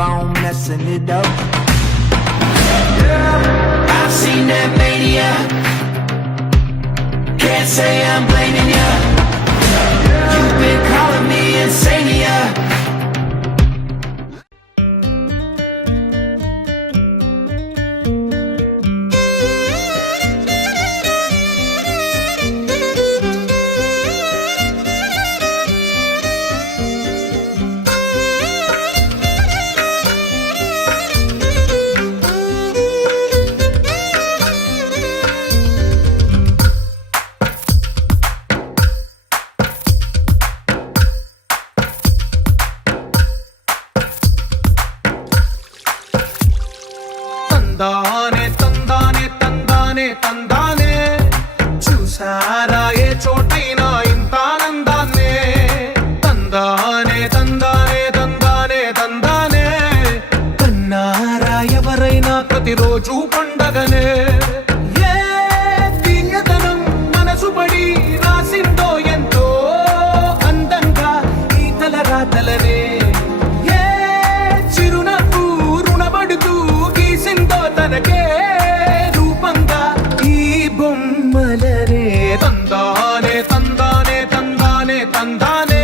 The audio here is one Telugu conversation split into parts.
on messing it up. Yeah, I've seen that mania. Can't say I'm blaming ya. You've been calling me insania. తందానే తందానే తందానే తందానే చూసారా ఏ చోటైనా ఇంత ఆనందాన్నే తందానే తందానే తందానే తందానే కన్నారా ఎవరైనా ప్రతిరోజు పండగనే ఏ తీయదనం మనసు పడి రాసిందో ఎంతో అందంగా ఈ తలరాతలనే తనకే రూపంగా ఈ బొమ్మలనే తందానే తందానే తందానే తందానే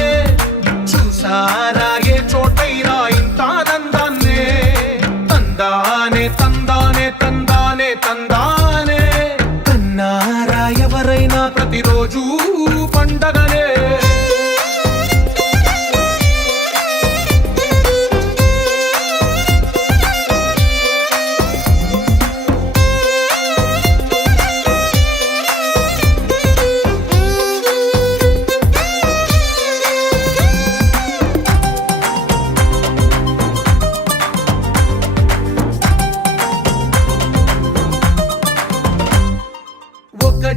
చూసారా ఏ చోటైనా ఇంత ఆనందాన్నే తందానే తందానే తందానే తందానే కన్నారా ఎవరైనా ప్రతిరోజు పండగనే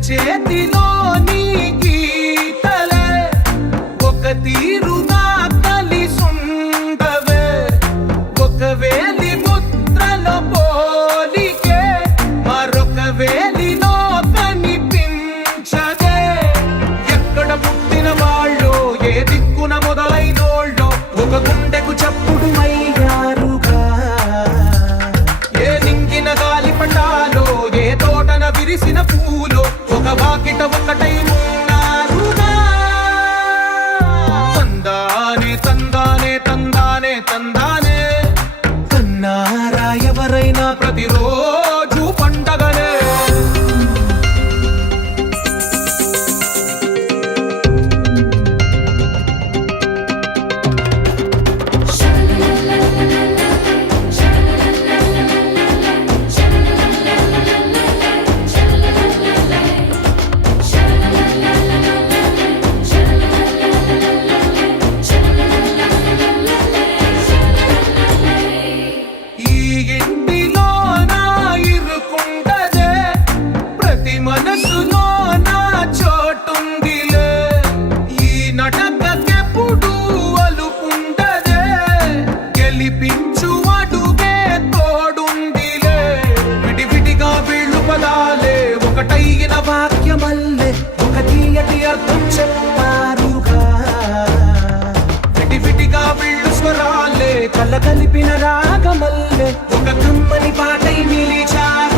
చేతిలో నీ గీతలే ఒక తీరుగా కలిసుండవే ఒక వేలి ముద్రలో పోలికే మరొక వేలిలో కనిపించదే ఎక్కడ పుట్టిన వాళ్ళు ఏ దిక్కున మొదలైనోళ్ళో ఒక గుండెకు చప్పుడు అయ్యారుగా ఏ నింగిన గాలి పటాలో ఏ తోటన విరిసిన పూలో ఒక వాకిట ఒకటై ఉన్నారుగా తందానే తందానే తందానే తందానే కన్నారా ఎవరైనా ప్రతిరోజు పండగనే మనసులో నా చోటుందిలే ఈ నటకెప్పుడు అలుపుండదే గెలిపించు అడుగే తోడుందిలే విడివిడిగా వీళ్ళు పదాలే ఒకటైన వాక్యమల్లే ఒక తీయటి అర్థం చెప్పారుగా విడివిడిగా వీళ్ళు స్వరాలే కలగలిపిన రాగమల్లే ఒక కమ్మని పాటై నిలిచారు